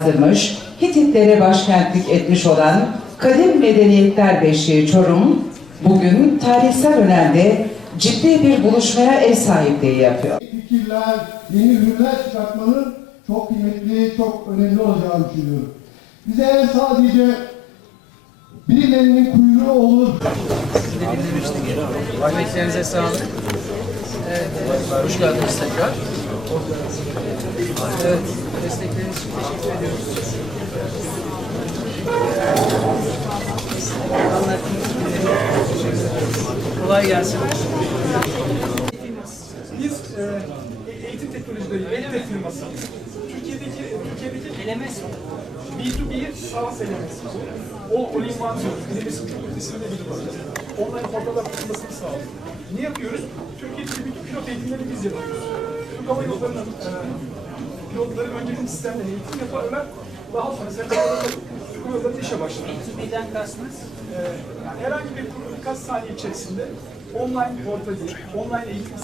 Yazdırmış, Hititlere başkentlik etmiş olan kadim medeniyetler beşiği Çorum, bugün tarihsel önemde ciddi bir buluşmaya ev sahipliği yapıyor. fikirler, yeni ürünler çıkartmanın çok kıymetli, çok önemli olacağını düşünüyorum. Bize sadece birilerinin kuyruğu olur, Emeklerinize sağlık. Evet, hoş geldiniz tekrar. Evet, destekleriniz için teşekkür ediyoruz. Anlattığınız gibi kolay gelsin. Biz e, eğitim teknolojileri, EdTech firması. Türkiye'deki, Türkiye'deki LMS B2B SaaS LMS. O diyoruz. LMS'in çok ötesinde bir var. Online portallar kurulmasını sağlıyor. Ne yapıyoruz? Türkiye'deki bütün pilot eğitimleri biz yapıyoruz. Türk Hava Yolları'nın e, pilotları önce bir sistemle eğitim yaparlar. Daha sonra sen Türk Hava Yolları işe başlar. B2B'den kastınız? E, yani herhangi bir birkaç saniye içerisinde online portali, online eğitim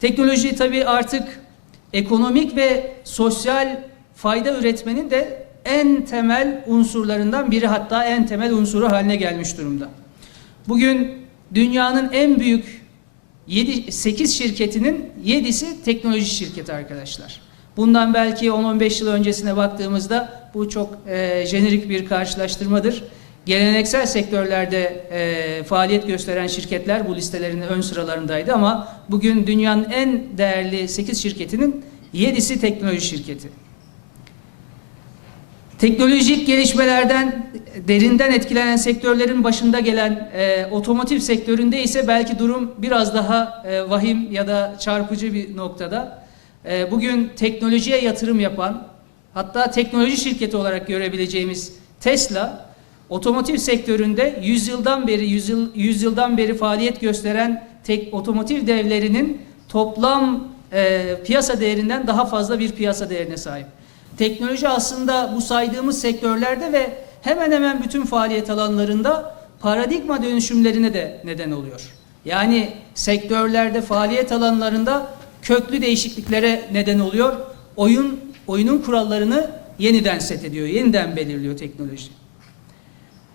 Teknoloji tabii artık ekonomik ve sosyal fayda üretmenin de en temel unsurlarından biri hatta en temel unsuru haline gelmiş durumda. Bugün dünyanın en büyük 7, 8 şirketinin 7'si teknoloji şirketi arkadaşlar. Bundan belki 10-15 yıl öncesine baktığımızda bu çok e, jenerik bir karşılaştırmadır. Geleneksel sektörlerde e, faaliyet gösteren şirketler bu listelerin ön sıralarındaydı ama bugün dünyanın en değerli 8 şirketinin 7'si teknoloji şirketi. Teknolojik gelişmelerden derinden etkilenen sektörlerin başında gelen e, otomotiv sektöründe ise belki durum biraz daha e, vahim ya da çarpıcı bir noktada. E, bugün teknolojiye yatırım yapan, hatta teknoloji şirketi olarak görebileceğimiz Tesla, otomotiv sektöründe 100 yıldan beri 100 yıl, 100 yıldan beri faaliyet gösteren tek otomotiv devlerinin toplam e, piyasa değerinden daha fazla bir piyasa değerine sahip. Teknoloji aslında bu saydığımız sektörlerde ve hemen hemen bütün faaliyet alanlarında paradigma dönüşümlerine de neden oluyor. Yani sektörlerde faaliyet alanlarında köklü değişikliklere neden oluyor. Oyun oyunun kurallarını yeniden set ediyor, yeniden belirliyor teknoloji.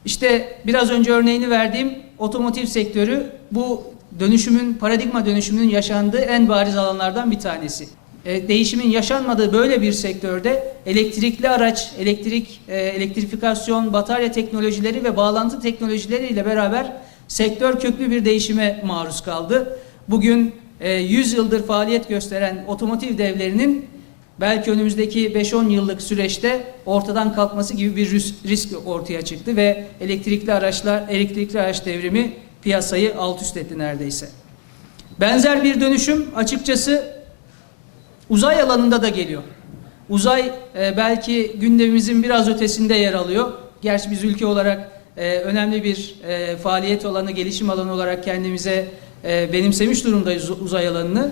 İşte biraz önce örneğini verdiğim otomotiv sektörü bu dönüşümün, paradigma dönüşümünün yaşandığı en bariz alanlardan bir tanesi. E, değişimin yaşanmadığı böyle bir sektörde elektrikli araç, elektrik, e, elektrifikasyon, batarya teknolojileri ve bağlantı teknolojileriyle beraber sektör köklü bir değişime maruz kaldı. Bugün e, 100 yıldır faaliyet gösteren otomotiv devlerinin belki önümüzdeki 5-10 yıllık süreçte ortadan kalkması gibi bir risk ortaya çıktı ve elektrikli araçlar, elektrikli araç devrimi piyasayı alt üst etti neredeyse. Benzer bir dönüşüm açıkçası uzay alanında da geliyor. Uzay e, belki gündemimizin biraz ötesinde yer alıyor. Gerçi biz ülke olarak e, önemli bir e, faaliyet alanı, gelişim alanı olarak kendimize e, benimsemiş durumdayız uzay alanını.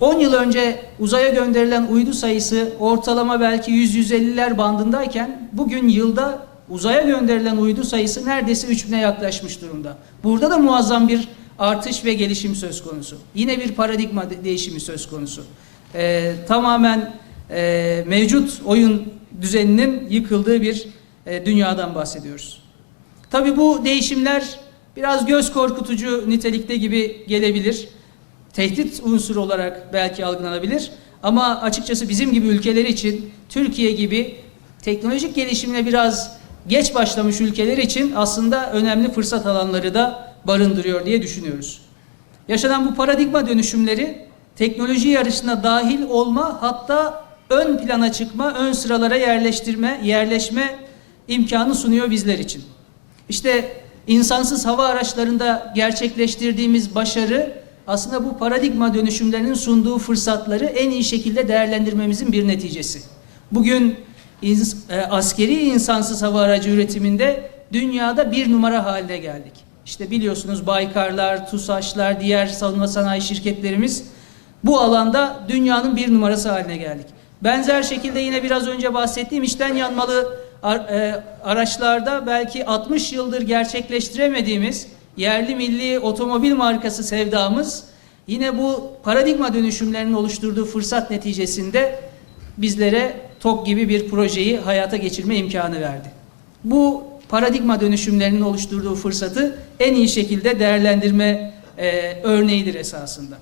10 yıl önce uzaya gönderilen uydu sayısı ortalama belki 100-150'ler bandındayken bugün yılda uzaya gönderilen uydu sayısı neredeyse 3000'e yaklaşmış durumda. Burada da muazzam bir artış ve gelişim söz konusu. Yine bir paradigma de- değişimi söz konusu. Ee, tamamen e, mevcut oyun düzeninin yıkıldığı bir e, dünyadan bahsediyoruz. Tabii bu değişimler biraz göz korkutucu nitelikte gibi gelebilir tehdit unsuru olarak belki algılanabilir. Ama açıkçası bizim gibi ülkeler için, Türkiye gibi teknolojik gelişimine biraz geç başlamış ülkeler için aslında önemli fırsat alanları da barındırıyor diye düşünüyoruz. Yaşanan bu paradigma dönüşümleri teknoloji yarışına dahil olma hatta ön plana çıkma, ön sıralara yerleştirme, yerleşme imkanı sunuyor bizler için. İşte insansız hava araçlarında gerçekleştirdiğimiz başarı aslında bu paradigma dönüşümlerinin sunduğu fırsatları en iyi şekilde değerlendirmemizin bir neticesi. Bugün ins- e, askeri insansız hava aracı üretiminde dünyada bir numara haline geldik. İşte biliyorsunuz Baykarlar, TUSAŞ'lar, diğer savunma sanayi şirketlerimiz bu alanda dünyanın bir numarası haline geldik. Benzer şekilde yine biraz önce bahsettiğim içten yanmalı e, araçlarda belki 60 yıldır gerçekleştiremediğimiz yerli milli otomobil markası sevdamız yine bu paradigma dönüşümlerinin oluşturduğu fırsat neticesinde bizlere TOK gibi bir projeyi hayata geçirme imkanı verdi. Bu paradigma dönüşümlerinin oluşturduğu fırsatı en iyi şekilde değerlendirme e, örneğidir esasında.